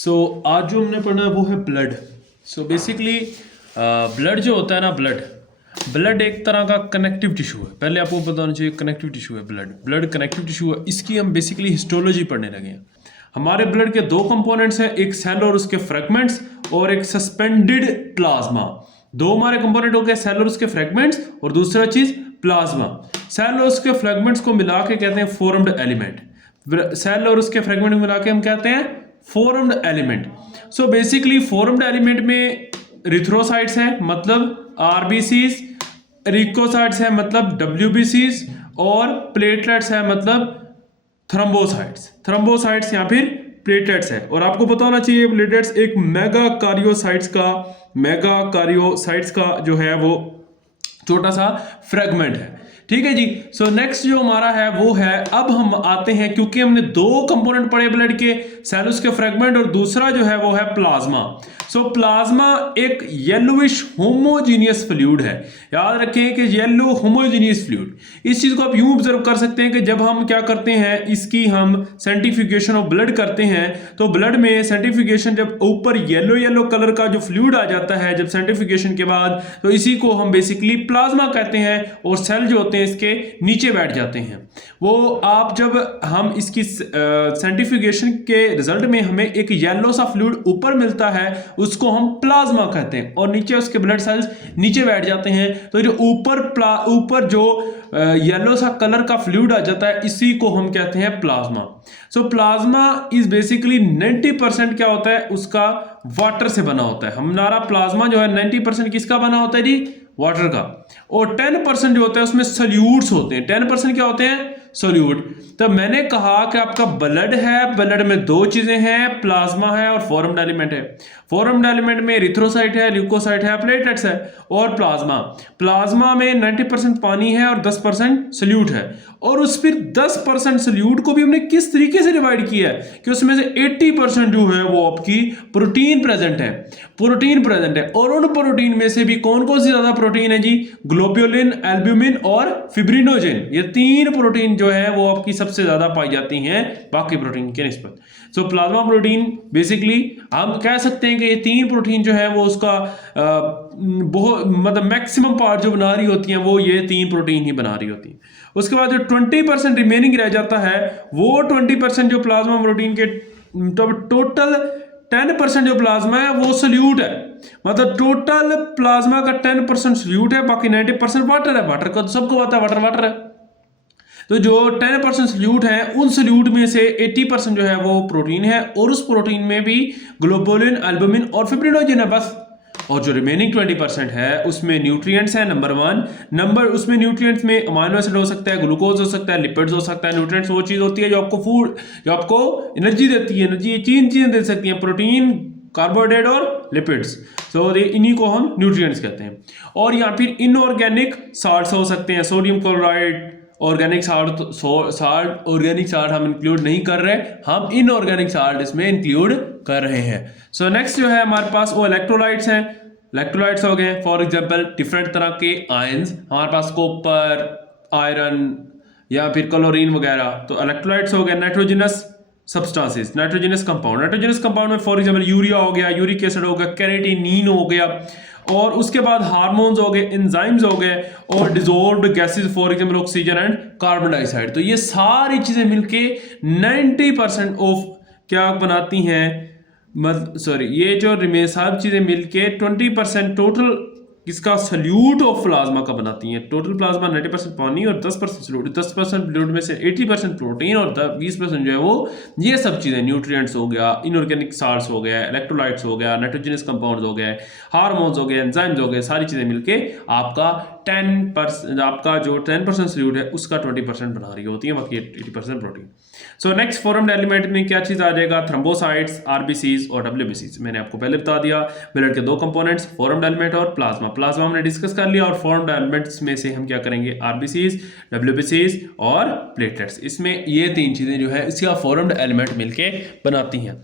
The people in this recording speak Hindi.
आज जो हमने पढ़ना है वो है ब्लड। बेसिकली ब्लड जो होता है ना, ब्लड एक तरह का कनेक्टिव टिश्यू है। पहले आपको बताना चाहिए कनेक्टिव टिश्यू है ब्लड कनेक्टिव टिश्यू है। इसकी हम बेसिकली हिस्टोलॉजी पढ़ने लगे हैं। हमारे ब्लड के दो कंपोनेंट्स हैं, एक सेल और उसके फ्रेगमेंट्स और एक सस्पेंडेड प्लाज्मा। दो हमारे कंपोनेंट हो गए, सेल और उसके फ्रेगमेंट्स और दूसरा चीज प्लाज्मा। सेल और उसके फ्रेगमेंट्स को मिला के कहते हैं फॉर्म्ड एलिमेंट। सेल और उसके फ्रेगमेंट मिला के हम कहते हैं formed element. Basically formed element में रिथ्रोसाइट्स हैं मतलब आरबीसीज, रिकोसाइट्स हैं मतलब डब्ल्यूबीसीज और प्लेटलेट्स हैं मतलब थ्रोम्बोसाइट्स या फिर प्लेटलेट्स है। और आपको पता होना चाहिए प्लेटलेट्स एक मेगाकारियोसाइट्स का जो है वो छोटा सा फ्रेगमेंट है। ठीक है जी। नेक्स्ट जो हमारा है वो है, अब हम आते हैं, क्योंकि हमने दो कंपोनेंट पढ़े ब्लड के, सेल्स के फ्रेगमेंट और दूसरा जो है वो है प्लाज्मा। प्लाज्मा एक येलोविश होमोजीनियस फ्लूइड है। याद रखें कि येलो होमोजीनियस फ्लूइड। इस चीज को आप यूं ऑब्जर्व कर सकते हैं कि जब हम क्या करते हैं, इसकी हम सेंट्रीफ्यूगेशन ऑफ ब्लड करते हैं तो ब्लड में सेंट्रीफ्यूगेशन जब ऊपर येलो कलर का जो फ्लूइड आ जाता है जब सेंट्रीफ्यूगेशन के बाद, तो इसी को हम बेसिकली प्लाज्मा कहते हैं। और सेल जो होते हैं इसके नीचे बैठ जाते हैं। वो आप जब हम इसकी सेंट्रीफ्यूगेशन के रिजल्ट में हमें एक येलो सा फ्लूइड ऊपर मिलता है, उसको हम प्लाज्मा कहते हैं। और नीचे उसके ब्लड सेल्स नीचे बैठ जाते हैं, तो जो ऊपर जो येलो सा कलर का फ्लूइड आ जाता है, इसी को हम कहते हैं प्लाज्मा। प्लाज्मा इज बेसिकली 90% क्या होता है उसका वाटर से बना होता है। हमारा प्लाज्मा जो है 90% किसका बना होता है जी, वाटर का। और 10% जो होता है उसमें सोल्यूट्स होते हैं। 10% क्या होते हैं, सोल्यूट। तो मैंने कहा कि आपका ब्लड है, ब्लड में दो चीजें हैं, प्लाज्मा है और फॉर्म्ड एलिमेंट है। फॉर्म्ड एलिमेंट में रिथ्रोसाइट है, ल्यूकोसाइट है, प्लेटलेट्स है और प्लाज्मा में 90% पानी है और 10% सोल्यूट है। और उस फिर 10% सोल्यूट को भी हमने किस तरीके से डिवाइड किया है कि उसमें से 80% जो है वो आपकी प्रोटीन प्रेजेंट है। और उन प्रोटीन में से भी कौन कौन सी ज्यादा प्रोटीन है जी, ग्लोब्यूलिन, एल्ब्यूमिन और फिब्रिनोजेन। ये तीन प्रोटीन जो है वो आपकी सबसे ज्यादा पाई जाती हैं बाकी प्रोटीन के निस्बत। प्लाज्मा प्रोटीन बेसिकली हम कह सकते हैं कि ये तीन प्रोटीन जो है वो उसका बहुत मतलब मैक्सिमम पार्ट जो बना रही होती हैं वो ये तीन प्रोटीन ही बना रही होती हैं। उसके बाद जो 20% रिमेनिंग रह जाता है, वो 20% जो प्लाज्मा प्रोटीन के टोटल 10% जो प्लाज्मा है वो सोल्यूट है। मतलब टोटल प्लाज्मा का 10% सोल्यूट है, बाकी 90% वाटर है। वाटर का तो सबको पता है, वाटर है। तो जो 10% सोल्यूट है, उन सोल्यूट में से 80% जो है वो प्रोटीन है। और उस प्रोटीन में भी ग्लोबुलिन, एल्बुमिन और फिब्रिनोजेन है बस। और जो रिमेनिंग 20% है उसमें न्यूट्रिएंट्स है। उसमें न्यूट्रिएंट्स में अमाइनो एसिड हो सकता है, ग्लूकोज हो सकता है, लिपिड्स हो सकता है। न्यूट्रिएंट्स वो चीज होती है जो आपको एनर्जी देती है। एनर्जी तीन चीजें दे सकती हैं, प्रोटीन, कार्बोहाइड्रेट और लिपिड्स। इन्हीं को हम न्यूट्रिएंट्स कहते हैं। और या फिर इनऑर्गेनिक साल्ट्स हो सकते हैं, सोडियम क्लोराइड। ऑर्गेनिक साल्ट हम इंक्लूड नहीं कर रहे, हम इनऑर्गेनिक साल्ट इसमें इंक्लूड कर रहे हैं। नेक्स्ट जो है हमारे पास वो इलेक्ट्रोलाइट्स हैं। इलेक्ट्रोलाइट्स हो गए फॉर एग्जांपल डिफरेंट तरह के आयंस, हमारे पास कॉपर, आयरन या फिर क्लोरीन वगैरह। तो इलेक्ट्रोलाइट्स हो गए नाइट्रोजनस सब्सटेंसेस, नाइट्रोजनस कंपाउंड में फॉर एग्जांपल यूरिया हो गया, यूरिक एसिड हो गया, कैरेटिनिन हो गया। और उसके बाद हार्मोन्स हो गए, एंजाइम्स हो गए और dissolved gases for example oxygen and carbon dioxide. तो ये सारी चीजें मिलके 90% ऑफ क्या बनाती हैं, ये जो रिमेन सब चीजें मिलके 20% टोटल इसका सल्यूट ऑफ प्लाज्मा का बनाती हैं। टोटल प्लाज्मा 90% पानी और 10% सल्यूट। 10% सल्यूट में से 80% प्रोटीन और 20% जो है वो ये सब चीजें, न्यूट्रिएंट्स हो गया, इनऑर्गेनिक साल्ट्स हो गया, इलेक्ट्रोलाइट्स हो गया, नाइट्रोजनस कंपाउंड्स हो गए, हार्मोन्स हो गए, एंजाइम्स हो गए, सारी चीजें मिलके आपका 10% सल्यूट है उसका 20% बना रही होती है, बाकी 80% प्रोटीन। नेक्स्ट फॉर्म्ड एलिमेंट में क्या चीज आ जाएगा, थ्रोम्बोसाइट्स, आरबीसीज और डब्ल्यूबीसीज। मैंने आपको पहले बता दिया ब्लड के दो कंपोनेंट्स, फॉर्म्ड एलिमेंट और प्लाज्मा हमने डिस्कस कर लिया। और फॉर्म्ड एलिमेंट्स में से हम क्या करेंगे, आरबीसीज, डब्ल्यूबीसीज और प्लेटलेट्स। इसमें ये तीन चीजें जो है इसका फॉर्म्ड एलिमेंट मिलके बनाती हैं।